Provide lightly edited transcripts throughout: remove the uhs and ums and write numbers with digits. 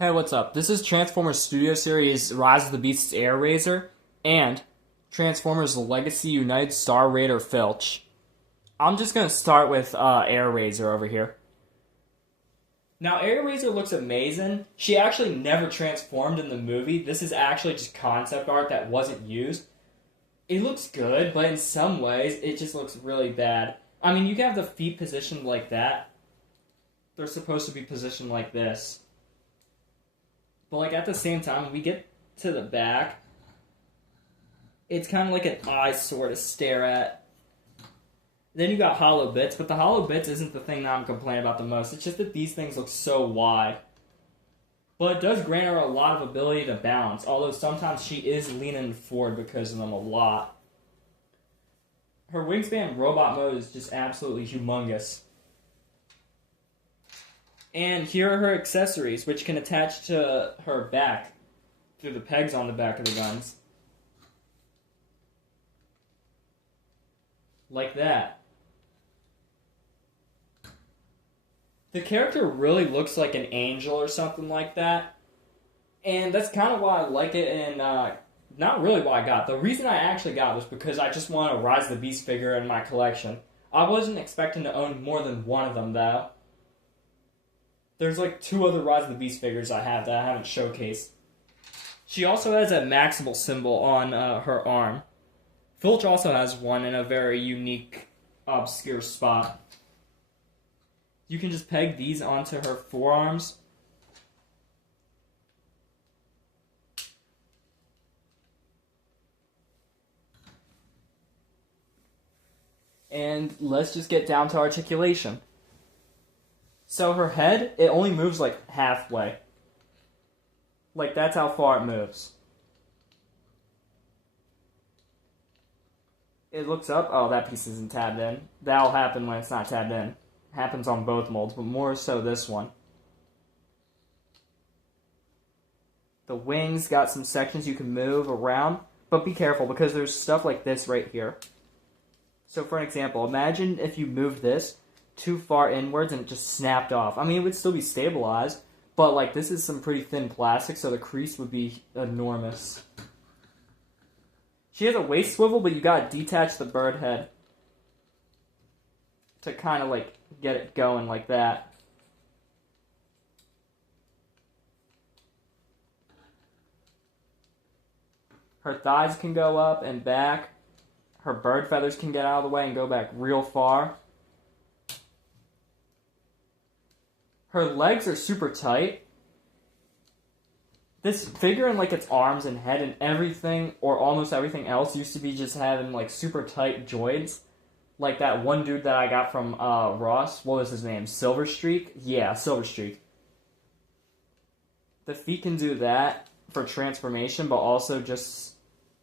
Hey, what's up? This is Transformers Studio Series Rise of the Beasts Airrazor and Transformers Legacy United Star Raider Filch. I'm just going to start with Airrazor over here. Now, Airrazor looks amazing. She actually never transformed in the movie. This is actually just concept art that wasn't used. It looks good, but in some ways, it just looks really bad. I mean, you can have the feet positioned like that. They're supposed to be positioned like this. But, like, at the same time, when we get to the back, it's kind of like an eyesore to stare at. Then you got hollow bits, but the hollow bits isn't the thing that I'm complaining about the most. It's just that these things look so wide. But it does grant her a lot of ability to balance, although sometimes she is leaning forward because of them a lot. Her wingspan robot mode is just absolutely humongous. And here are her accessories, which can attach to her back through the pegs on the back of the guns. Like that. The character really looks like an angel or something like that. And that's kind of why I like it, and not really why I got. The reason I actually got was because I just want a Rise of the Beast figure in my collection. I wasn't expecting to own more than one of them, though. There's like 2 other Rise of the Beast figures I have that I haven't showcased. She also has a Maximal symbol on her arm. Filch also has one in a very unique, obscure spot. You can just peg these onto her forearms. And let's just get down to articulation. So her head, it only moves like halfway. Like that's how far it moves. It looks up. Oh, that piece isn't tabbed in. That'll happen when it's not tabbed in. Happens on both molds, but more so this one. The wings got some sections you can move around, but be careful because there's stuff like this right here. So for an example, imagine if you moved this too far inwards and it just snapped off. I mean, it would still be stabilized, but like this is some pretty thin plastic, so the crease would be enormous. She has a waist swivel, but you gotta detach the bird head to kind of like get it going like that. Her thighs can go up and back. Her bird feathers can get out of the way and go back real far. Her legs are super tight. This figure and like its arms and head and everything, or almost everything else, used to be just having like super tight joints. Like that one dude that I got from Ross. What was his name? Silver Streak? Yeah, Silver Streak. The feet can do that for transformation, but also just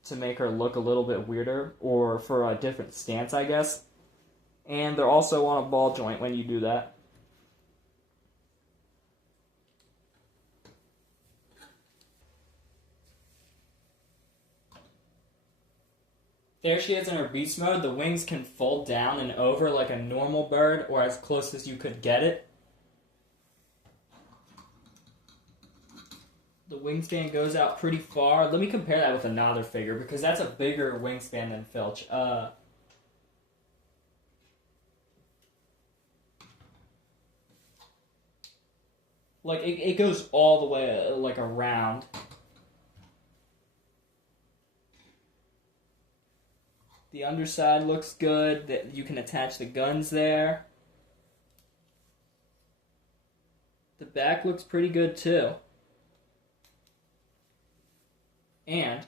to make her look a little bit weirder, or for a different stance, I guess. And they're also on a ball joint when you do that. There she is in her beast mode. The wings can fold down and over like a normal bird, or as close as you could get it. The wingspan goes out pretty far. Let me compare that with another figure, because that's a bigger wingspan than Filch. Like, it goes all the way, like, around. The underside looks good. That you can attach the guns there. The back looks pretty good too. And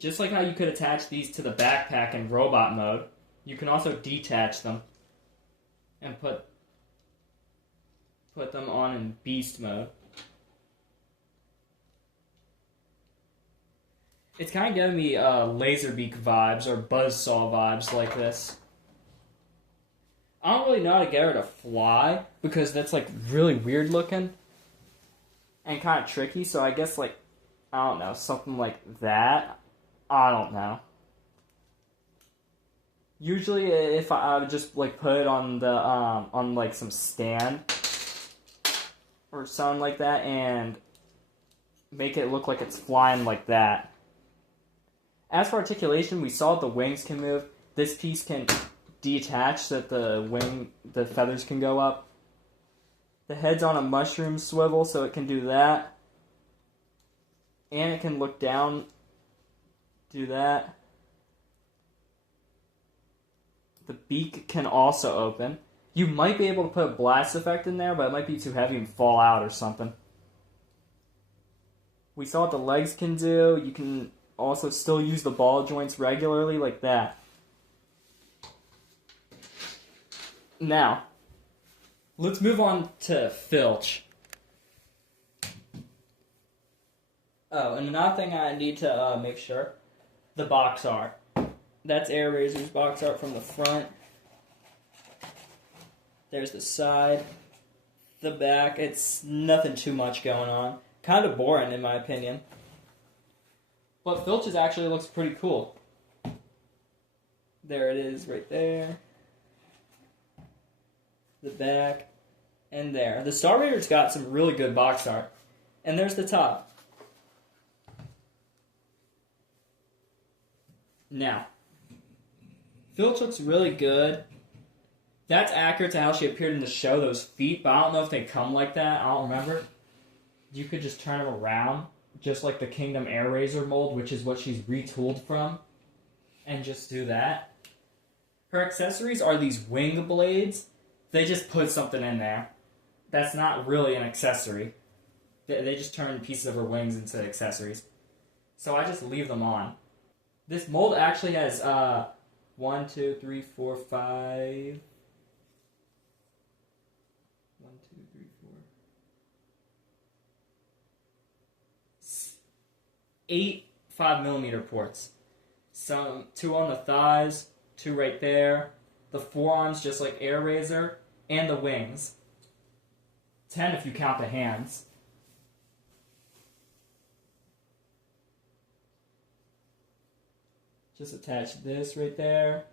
just like how you could attach these to the backpack in robot mode, you can also detach them and put them on in beast mode. It's kind of giving me Laserbeak vibes or Buzzsaw vibes like this. I don't really know how to get her to fly because that's like really weird looking and kind of tricky, so I guess like, I don't know, something like that. I don't know. Usually if I would just like put it on the on like some stand or something like that and make it look like it's flying like that. As for articulation, we saw the wings can move. This piece can detach so that the feathers can go up. The head's on a mushroom swivel, so it can do that. And it can look down, do that. The beak can also open. You might be able to put a blast effect in there, but it might be too heavy and fall out or something. We saw what the legs can do. You can also still use the ball joints regularly like that. Now, let's move on to Filch. Oh, and another thing I need to make sure, the box art. That's Airrazor's box art from the front. There's the side, the back. It's nothing too much going on. Kind of boring in my opinion. But Filch's actually looks pretty cool. There it is right there. The back, and there. The Star Raider's got some really good box art. And there's the top. Now, Filch looks really good. That's accurate to how she appeared in the show, those feet, but I don't know if they come like that. I don't remember. You could just turn them around, just like the Kingdom Airrazor mold, which is what she's retooled from, and just do that. Her accessories are these wing blades. They just put something in there. That's not really an accessory. They just turn pieces of her wings into accessories. So I just leave them on. This mold actually has 1, 2, 3, 4, 5... 1, 2, 3, 4... 8 5mm ports. Some 2 on the thighs, 2 right there. The forearms, just like Airrazor, and the wings. 10 if you count the hands. Just attach this right there.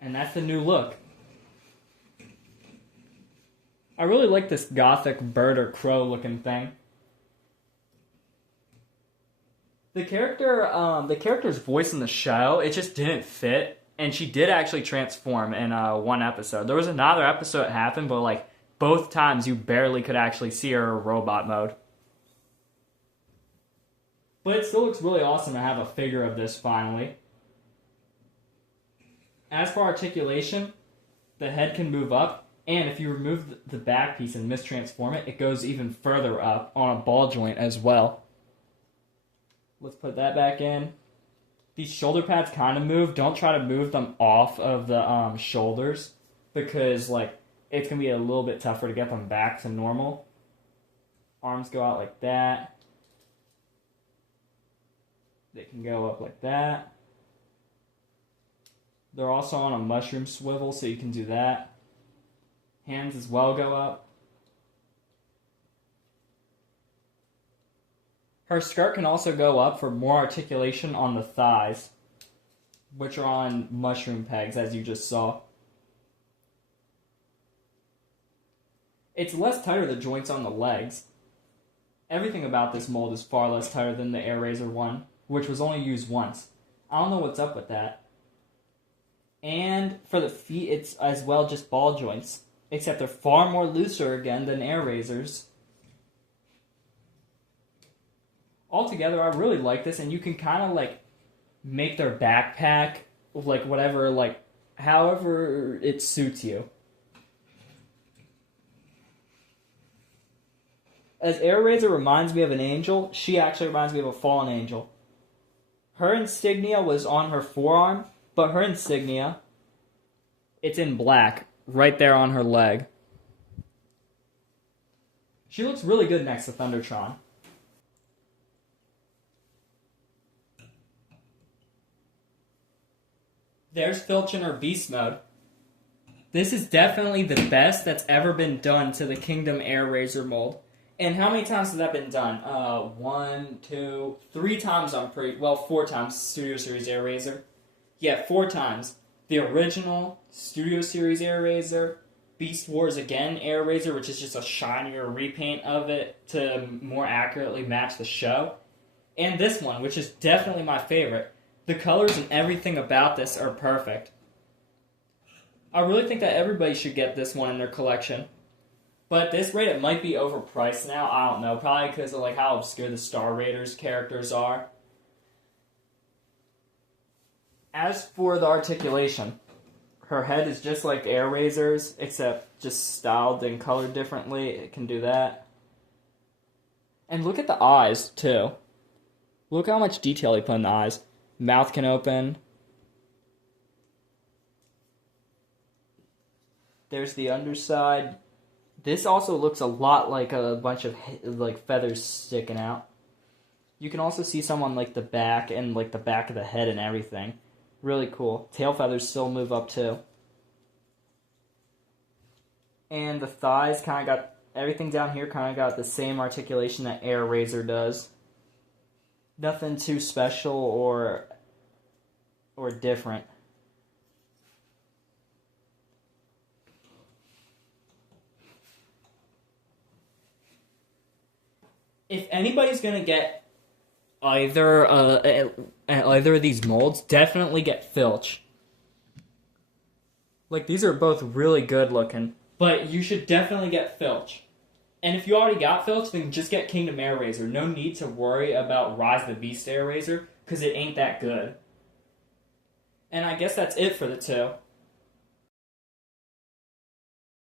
And that's the new look. I really like this gothic bird or crow looking thing. The character's voice in the show, it just didn't fit, and she did actually transform in one episode. There was another episode that happened, but like both times you barely could actually see her in robot mode. But it still looks really awesome to have a figure of this finally. As for articulation, the head can move up, and if you remove the back piece and mistransform it, it goes even further up on a ball joint as well. Let's put that back in. These shoulder pads kind of move. Don't try to move them off of the shoulders because like it's going to be a little bit tougher to get them back to normal. Arms go out like that. They can go up like that. They're also on a mushroom swivel, so you can do that. Hands as well go up. Her skirt can also go up for more articulation on the thighs, which are on mushroom pegs, as you just saw. It's less tighter the joints on the legs. Everything about this mold is far less tighter than the Airrazor one, which was only used once. I don't know what's up with that. And for the feet, it's as well just ball joints, except they're far more looser again than Airrazor's. Altogether, I really like this, and you can kind of like make their backpack like whatever, like however it suits you. As Airrazor reminds me of an angel, she actually reminds me of a fallen angel. Her insignia was on her forearm, but her insignia, it's in black, right there on her leg. She looks really good next to Thundertron. There's Filch in her beast mode. This is definitely the best that's ever been done to the Kingdom Airrazor mold. And how many times has that been done? 1, 2, 3 times well, 4 times Studio Series Airrazor. Yeah, 4 times. The original Studio Series Airrazor, Beast Wars Again Airrazor, which is just a shinier repaint of it to more accurately match the show. And this one, which is definitely my favorite. The colors and everything about this are perfect. I really think that everybody should get this one in their collection. But at this rate, it might be overpriced now. I don't know. Probably because of like how obscure the Star Raiders characters are. As for the articulation, her head is just like Airrazor's, except just styled and colored differently. It can do that. And look at the eyes, too. Look how much detail he put in the eyes. Mouth can open. There's the underside. This also looks a lot like a bunch of like feathers sticking out. You can also see some on like the back and like the back of the head and everything. Really cool. Tail feathers still move up too. And the thighs kind of got, everything down here kind of got the same articulation that Airrazor does. Nothing too special or different. If anybody's gonna get either of these molds, definitely get Filch. Like, these are both really good looking, but you should definitely get Filch. And if you already got Filch, then just get Kingdom Airrazor. No need to worry about Rise of the Beast Airrazor, because it ain't that good. And I guess that's it for the two.